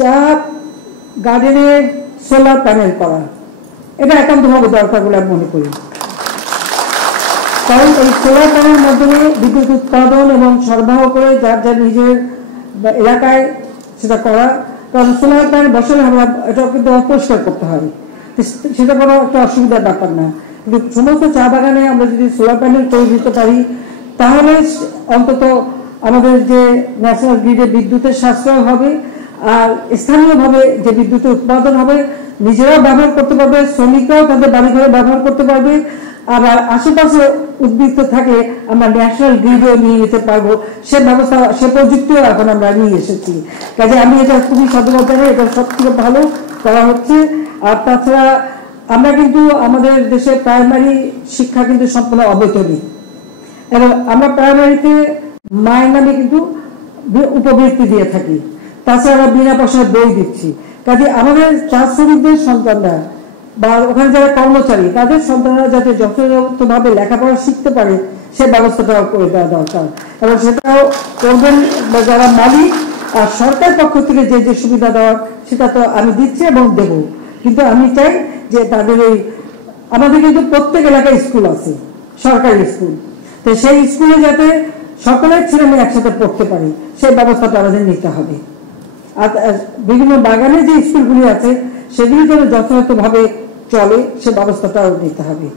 চা গার্ডেনে solar panel করা এটা একান্তভাবে দরকার বলে আমি মনে করি। কারণ এই সোলার প্যানেলের মাধ্যমে বিদ্যুৎ উৎপাদন এবং সরবরাহ করে যার যার নিজের এলাকায় সেটা করা। কারণ সোলার প্যানেল বসালে আমরা এটা কিন্তু পরিষ্কার করতে হয়, সেটা কোনো একটা অসুবিধার ব্যাপার না। কিন্তু সমস্ত চা বাগানে আমরা যদি সোলার প্যানেল করে দিতে পারি তাহলে অন্তত আমাদের যে ন্যাশনাল গ্রিডে বিদ্যুতের সাশ্রয় হবে, আর স্থানীয়ভাবে যে বিদ্যুতের উৎপাদন হবে নিজেরাও ব্যবহার করতে পারবে, শ্রমিকরাও তাদের বাড়ি ঘরে ব্যবহার করতে পারবে। আবার আশেপাশে উদ্বৃত্ত থাকলে আমরা ন্যাশনাল গ্রিডে নিয়ে যেতে পারবো, সে ব্যবস্থা সে প্রযুক্তিও এখন আমরা নিয়ে এসেছি। কাজে আমি এটা খুবই সাধুবাদ জানাই, এটা সব থেকে ভালো করা হচ্ছে। আর তাছাড়া আমরা কিন্তু আমাদের দেশে প্রাইমারি শিক্ষা কিন্তু সম্পূর্ণ অবৈতনিক, এবং আমরা প্রাইমারিতে মায়ের নামে কিন্তু উপবৃত্তি দিয়ে থাকি, তাছাড়া বিনা পয়সায় বই দিচ্ছি। কাজে আমাদের চা শ্রমিকদের সন্তানরা বা ওখানে যারা কর্মচারী তাদের সন্তানরা যাতে যথাযথভাবে লেখাপড়া শিখতে পারে সে ব্যবস্থাটাও করে দেওয়া দরকার, এবং সেটাও করবেন যারা মালিক। আর সরকার পক্ষ থেকে যে যে সুবিধা দেওয়ার সেটা তো আমি দিচ্ছি এবং দেব, কিন্তু আমি চাই যে তাদের এই আমাদের কিন্তু প্রত্যেক এলাকায় স্কুল আছে, সরকারি স্কুল, তো সেই স্কুলে যাতে সকলের ছেলে মেয়ে একসাথে পড়তে পারে সেই ব্যবস্থাটা আমাদের নিতে হবে। আর বিভিন্ন বাগানে যে স্কুলগুলি আছে সেগুলি যেন যথাযথভাবে চলে সে ব্যবস্থাটাও নিতে হবে।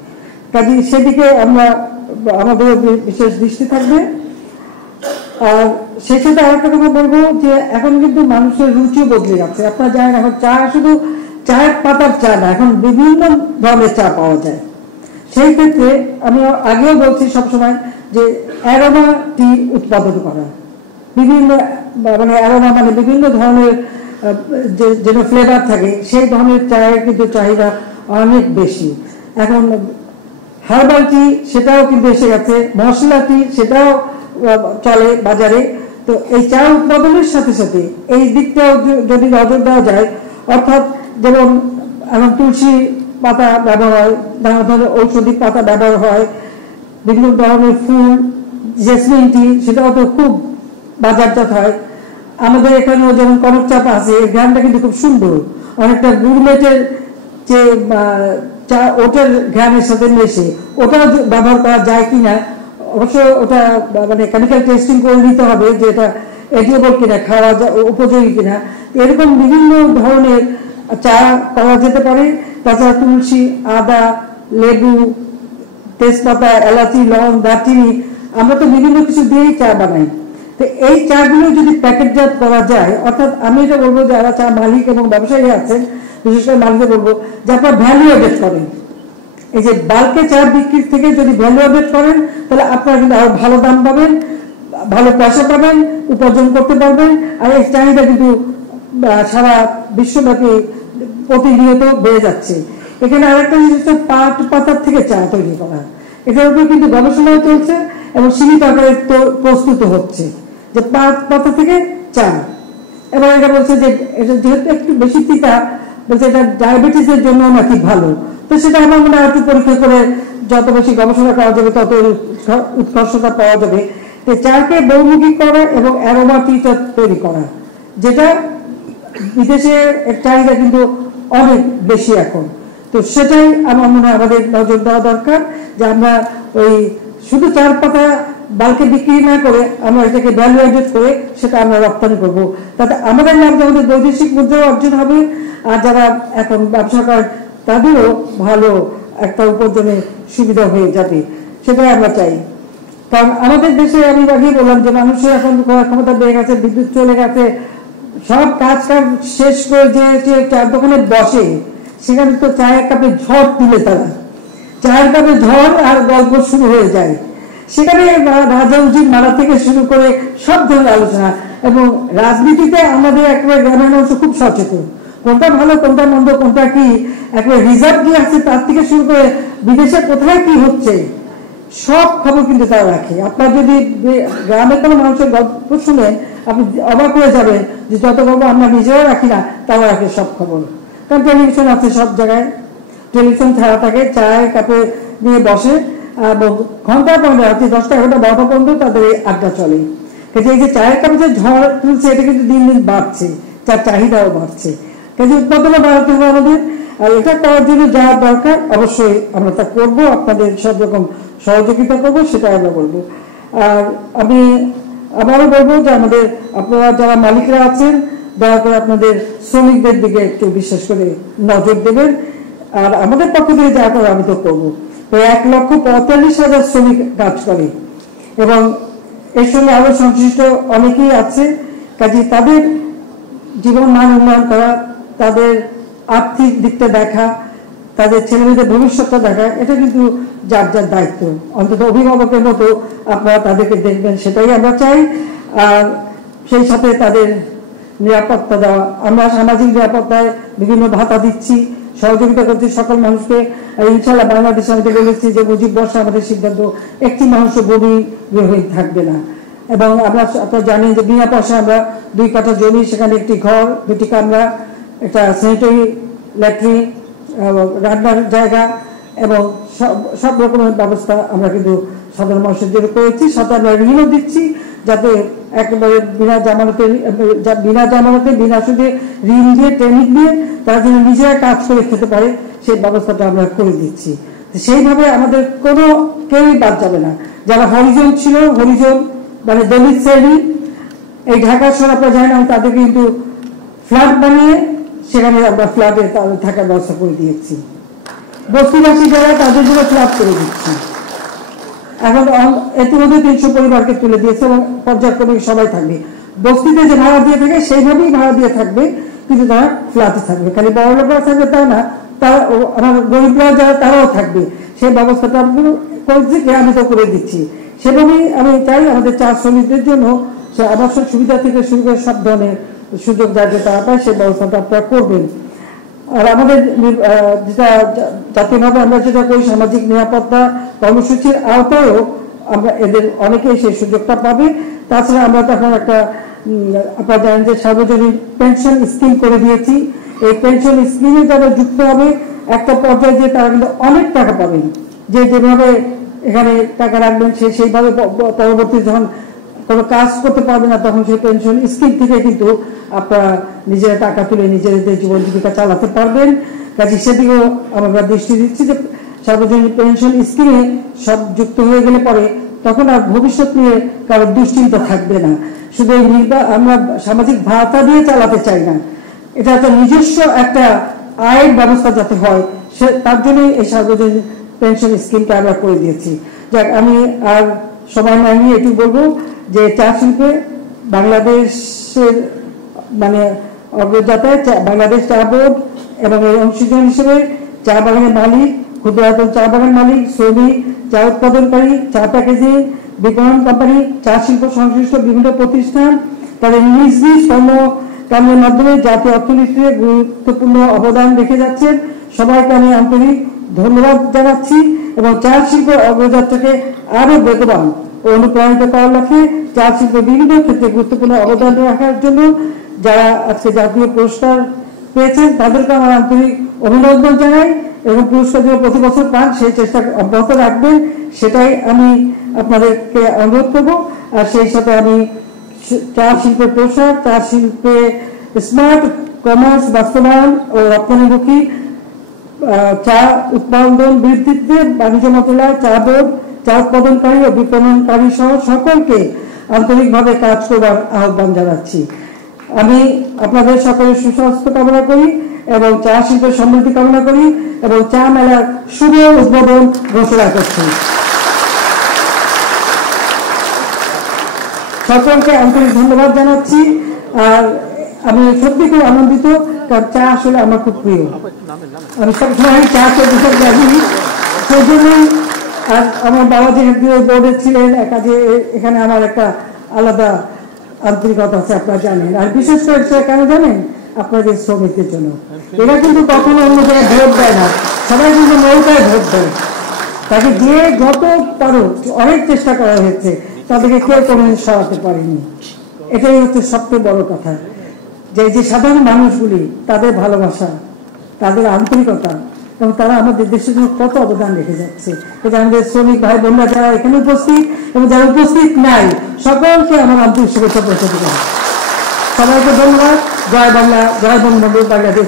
কাজে সেদিকে আমরা আমাদের বিশেষ দৃষ্টি থাকবে। আর সেই সাথে আরেকটা কথা বলবো যে এখন কিন্তু মানুষের রুচিও বদলে যাচ্ছে। আপনারা জানেন এখন চা শুধু চায়ের পাতার চা না, এখন বিভিন্ন ধরনের চা পাওয়া যায়। সেই ক্ষেত্রে আমি আগেও বলছি সবসময় যে অ্যারোমা টি উৎপাদন করা, বিভিন্ন মানে অ্যারোমা মানে বিভিন্ন ধরনের যেন ফ্লেভার থাকে সেই ধরনের চায়ের কিন্তু চাহিদা অনেক বেশি। এখন হার্বাল টি সেটাও কিন্তু এসে গেছে, মশলা টি সেটাও চলে বাজারে। তো এই চা উৎপাদনের সাথে সাথে এই দিকটাও যদি নজর দেওয়া যায়, অর্থাৎ যেমন এখন তুলসী পাতা ব্যবহার হয়, নানা ধরনের ঔষধি পাতা ব্যবহার হয়, বিভিন্ন ধরনের ফুল, জেসমিন টি সেটাও তো খুব বাজারজাত হয়। আমাদের এখানেও যেমন কনক চাপা আছে, এই ঘ্রাণটা কিন্তু খুব সুন্দর, অনেকটা গুড়মেটের যে চা ওটার ঘ্রাণের সাথে মেশে, ওটাও ব্যবহার করা যায় কিনা, অবশ্য ওটা মানে কেমিক্যাল টেস্টিং করে নিতে হবে যে এটা এডিয়েবল কিনা, খাওয়া উপযোগী কিনা। এরকম বিভিন্ন ধরনের চা করা যেতে পারে। তাছাড়া তুলসী, আদা, লেবু, তেজপাতা, এলাচি, লং, দারচিনি, আমরা তো বিভিন্ন কিছু দিয়েই চা বানাই। তো এই চাগুলো যদি প্যাকেটজাত করা যায়, অর্থাৎ আমি এটা বলবো যারা চা মালিক এবং ব্যবসায়ী আছেন, বিশেষ করে মালিকদের বলবো যে আপনারা ভ্যালু এডেড করেন। এই যে বাল্কে চা বিক্রির থেকে যদি ভ্যালু এডেড করেন তাহলে আপনারা কিন্তু আরো ভালো দাম পাবেন, ভালো পয়সা পাবেন, উপার্জন করতে পারবেন। আর এই চাহিদা কিন্তু সারা বিশ্বব্যাপী প্রতিনিয়ত বেড়ে যাচ্ছে। এখানে আরেকটা জিনিস হচ্ছে পাট পাতার থেকে চা তৈরি করা, এটার উপর কিন্তু গবেষণাও চলছে এবং সীমিত আকারে প্রস্তুত হচ্ছে যে পাট পাতা থেকে চা। এবার এটা বলছে যে এটা যেহেতু একটু বেশি তিতা, বলছে এটা ডায়াবেটিসের জন্য নাকি ভালো। তো সেটা আমার মনে হয় একটু পরীক্ষা করে যত বেশি গবেষণা করা যাবে তত উৎকর্ষতা পাওয়া যাবে। চাকে বহুমুখী করা এবং অ্যারোমা টিটা তৈরি করা, যেটা বিদেশে চাহিদা কিন্তু অনেক বেশি এখন। তো সেটাই আমার মনে হয় আমাদের নজর দেওয়া দরকার, যে আমরা ওই শুধু চার পাতা বাল্কে বিক্রি না করে আমরা এটাকে ভ্যালু এডেড করে সেটা আমরা রপ্তানি করবো, তাতে আমাদের লাভে আমাদের বৈদেশিক মুদ্রাও অর্জন হবে, আর যারা এখন ব্যবসা করেন তাদেরও ভালো একটা উপার্জনের সুবিধা হয়ে যাবে, সেটাই আমরা চাই। কারণ আমাদের দেশে আমি আগেই বললাম যে মানুষের এখন ক্ষমতা বেড়ে গেছে, বিদ্যুৎ চলে গেছে, সব কাজ শেষ করে যে চায়ের দোকানে বসে সেখানে তো চায়ের কাপে ঝড় তুলে, তারা চায়ের কাপে ঝড় আর গল্প শুরু হয়ে যায়। সেখানে রাজা উজির মারা থেকে শুরু করে সব ধরনের আলোচনা, এবং রাজনীতিতে আমাদের একেবারে গ্রামের অংশ খুব সচেতন, কোনটা ভালো কোনটা মন্দ কোনটা কি একেবারে রিজার্ভ কি আছে তার থেকে শুরু করে বিদেশে কোথায় কি হচ্ছে সব খবর কিন্তু তারা রাখে। আপনার যদি গ্রামের কোনো মানুষের গল্প শুনেন আপনি অবাক হয়ে যাবেন যে যত গল্প আমরা নিজেরাও রাখি না তারা রাখে সব খবর। কারণ টেলিভিশন আছে সব জায়গায়, টেলিভিশন ছাড়া থাকে, চায়ের কাপে নিয়ে বসে এবং ঘন্টা পর্যন্ত রাত্রি 10টা 11টা 12টা পর্যন্ত তাদের এই আড্ডা চলে। এই যে চায়ের কাপে যে ঝড় তুলছে এটা কিন্তু দিন দিন বাড়ছে, তার চাহিদাও বাড়ছে, কাজে উৎপাদনও বাড়াতে হবে আমাদের। আর এটা করার জন্য যা দরকার অবশ্যই আমরা তা করবো, আপনাদের সব রকম সহযোগিতা করবো, সেটা আমরা বলবো। আর আমি আবারও বলবো যে আমাদের আপনারা যারা মালিকরা আছেন দয়া করে আপনাদের শ্রমিকদের দিকে একটু বিশেষ করে নজর দেবেন। আর আমাদের পক্ষ থেকে যা করে আমি তো করবো। প্রায় 1,45,000 শ্রমিক কাজ করে এবং এর সঙ্গে আরো সংশ্লিষ্ট অনেকেই আছে, কাজে তাদের জীবন মান উন্নয়ন করা, তাদের আর্থিক দিকটা দেখা, তাদের ছেলেমেয়েদের ভবিষ্যৎটা দেখা, এটা কিন্তু যার যার দায়িত্ব। অন্তত অভিভাবকের মতো আপনারা তাদেরকে দেখবেন, সেটাই আমরা চাই। আর সেই সাথে তাদের নিরাপত্তা দেওয়া, আমরা সামাজিক নিরাপত্তায় বিভিন্ন ভাতা দিচ্ছি, সহযোগিতা করছি সকল মানুষকে। ইনশাল্লাহ বাংলাদেশে আমি বলেছি যে মুজিব বর্ষে আমাদের সিদ্ধান্ত একটি মানুষও ভূমি গৃহহীন থাকবে না। এবং আমরা আপনারা জানেন যে বিনা পয়সা আমরা 2 কাঠা জমি, সেখানে একটি ঘর, 2টি কামরা, একটা স্যানিটারি ল্যাট্রিন, রান্নার জায়গা এবং সব রকমের ব্যবস্থা আমরা কিন্তু সাধারণ মানুষের জন্য করেছি। সাথে আমরা ঋণও দিচ্ছি, যাতে একেবারে বিনা জামানতে বিনা সুদে ঋণ দিয়ে ট্রেনিং দিয়ে তারা যেন নিজেরা কাজ করে খেতে পারে, সেই ব্যবস্থাটা আমরা করে দিচ্ছি। সেইভাবে আমাদের কোনো কেউই বাদ যাবে না। যারা হরিজন ছিল, হরিজন মানে দলিত শ্রেণী, এই ঢাকা শহর আপনারা জানেন, আমি তাদের কিন্তু ফ্ল্যাট বানিয়ে সেখানে আমরা ফ্ল্যাটে থাকার ব্যবস্থা করে দিয়েছি। বস্তিবাসী যারা তাদের জন্য ফ্ল্যাট করে দিচ্ছি। এখন ইতিমধ্যে 300 পরিবারকে তুলে দিয়েছে এবং পর্যায়ক্রমে সবাই থাকবে। বস্তিতে যে ভাড়া দিয়ে থাকে সেইভাবেই ভাড়া দিয়ে থাকবে, কিন্তু তারা ফ্ল্যাটে থাকবে। খালি বড় লোকরা থাকবে তা না, তারা আমার গরিবরা যারা তারাও থাকবে, সেই ব্যবস্থাটা করেছি, আমি তো করে দিচ্ছি। সেভাবেই আমি চাই আমাদের চা শ্রমিকদের জন্য সে আবাসন সুবিধা থেকে শুরু করে সব ধরনের সুযোগ যাতে তারা পায়, সেই ব্যবস্থাটা আপনারা করবেন। আর আমাদের যেটা জাতীয়ভাবে আমরা যেটা করি, সামাজিক নিরাপত্তা কর্মসূচির আওতায়ও আমরা এদের অনেকেই সেই সুযোগটা পাবে। তাছাড়া আমরা তখন একটা আপনারা জানেন যে সার্বজনীন পেনশন স্কিম করে দিয়েছি। এই পেনশন স্কিমে যারা যুক্ত হবে একটা পর্যায়ে যে তারা কিন্তু অনেক টাকা পাবেন, যে যেভাবে এখানে টাকা রাখবেন সেইভাবে পরবর্তী যখন কোনো কাজ করতে পারবে না তখন সেই পেনশন স্কিম থেকে কিন্তু আপনারা নিজেরা টাকা তুলে নিজেদের জীবন জীবিকা চালাতে পারবেন। কাজে সেদিকেও আমরা দৃষ্টি দিচ্ছি যে সার্বজনীন পেনশন স্কিমে সব যুক্ত হয়ে গেলে পরে তখন আর ভবিষ্যৎ নিয়ে কারো দুশ্চিন্তা থাকবে না। শুধু আমরা সামাজিক ভাতা দিয়ে চালাতে চাই না, এটা একটা নিজস্ব একটা আয়ের ব্যবস্থা যাতে হয়, তার জন্যই এই সার্বজনীন পেনশন স্কিমটা আমরা করে দিয়েছি। যাক, আমি আর সময় না নিয়ে এটু বলবো যে চা শিল্পে বাংলাদেশের মানে অগ্রযাত্রায় বাংলাদেশ চা বোর্ড এবং এর অংশীদার হিসেবে চা বাগানের মালিক, ক্ষুদ্র আয়তন চা বাগান মালিক, শ্রমিক, চা উৎপাদনকারী, চা প্যাকেজিং, বিপণন কোম্পানি, চা শিল্প সংশ্লিষ্ট বিভিন্ন প্রতিষ্ঠান তাদের নিজ নিজ কর্মকাণ্ডের মাধ্যমে জাতীয় অর্থনীতিতে গুরুত্বপূর্ণ অবদান রেখে যাচ্ছেন। সবাইকে আমি আন্তরিক ধন্যবাদ জানাচ্ছি এবং চা শিল্পের অগ্রযাত্রাকে আরো বেগবান ও অনুপ্রাণিত করার লক্ষ্যে চা শিল্পের বিভিন্ন ক্ষেত্রে গুরুত্বপূর্ণ অবদান রাখার জন্য যারা আজকে জাতীয় পুরস্কার পেয়েছেন তাদেরকে আমার আন্তরিক অভিনন্দন জানাই এবং পুরস্কার যেন প্রতি বছর পান সেই চেষ্টা অব্যাহত রাখবেন, সেটাই আমি আপনাদেরকে অনুরোধ করব। আর সেই সাথে আমি চা শিল্পের প্রসার, চা শিল্পে স্মার্ট কমার্স বাস্তবায়ন ও রপ্তানিমুখী চা উৎপাদন বৃদ্ধিতে বাণিজ্য মন্ত্রণালয়, চা বোর্ড, চা উৎপাদনকারী ও বিপণনকারী সহ সকলকে আন্তরিকভাবে কাজ করবার আহ্বান জানাচ্ছি। আমি আপনাদের সকলের সুস্বাস্থ্য কামনা করি এবং চা শিল্পের সমৃদ্ধি কামনা করি এবং চা মেলার শুভ উদ্বোধন ঘোষণা করছি। সকলকে আন্তরিক ধন্যবাদ জানাচ্ছি। আর আমি সত্যি খুব আনন্দিত, কারণ চা আসলে আমার খুব প্রিয়। আমি সবসময় চা খেতে জানি, সেই জন্যই। আর আমার বাবা যেহেতু বোর্ডে ছিলেন, কাজে এখানে আমার একটা আলাদা আন্তরিকতা আছে, আপনারা জানেন। আর বিশেষ করে কেন জানেন? আপনাদের শ্রমিকদের জন্য। এরা কিন্তু কখনো অন্য জায়গায় ভোট দেয় না, সবাই কিন্তু নৌকায় ভোট দেয়। তাকে যে যত পারো অনেক চেষ্টা করা হয়েছে, তাদেরকে কেউ কোনো সরাতে পারেনি। এটাই হচ্ছে সবচেয়ে বড় কথা, যে যে সাধারণ মানুষগুলি তাদের ভালোবাসা, তাদের আন্তরিকতা এবং তারা আমাদের দেশের জন্য কত অবদান রেখে যাচ্ছে। আমাদের শ্রমিক ভাই বোনরা যারা এখানে উপস্থিত এবং যারা উপস্থিত নাই, সকলকে আমার আন্তরিক শুভেচ্ছা পৌঁছে দিলাম। সবাইকে ধন্যবাদ। জয় বাংলা, জয় বঙ্গবন্ধু, বাংলাদেশ।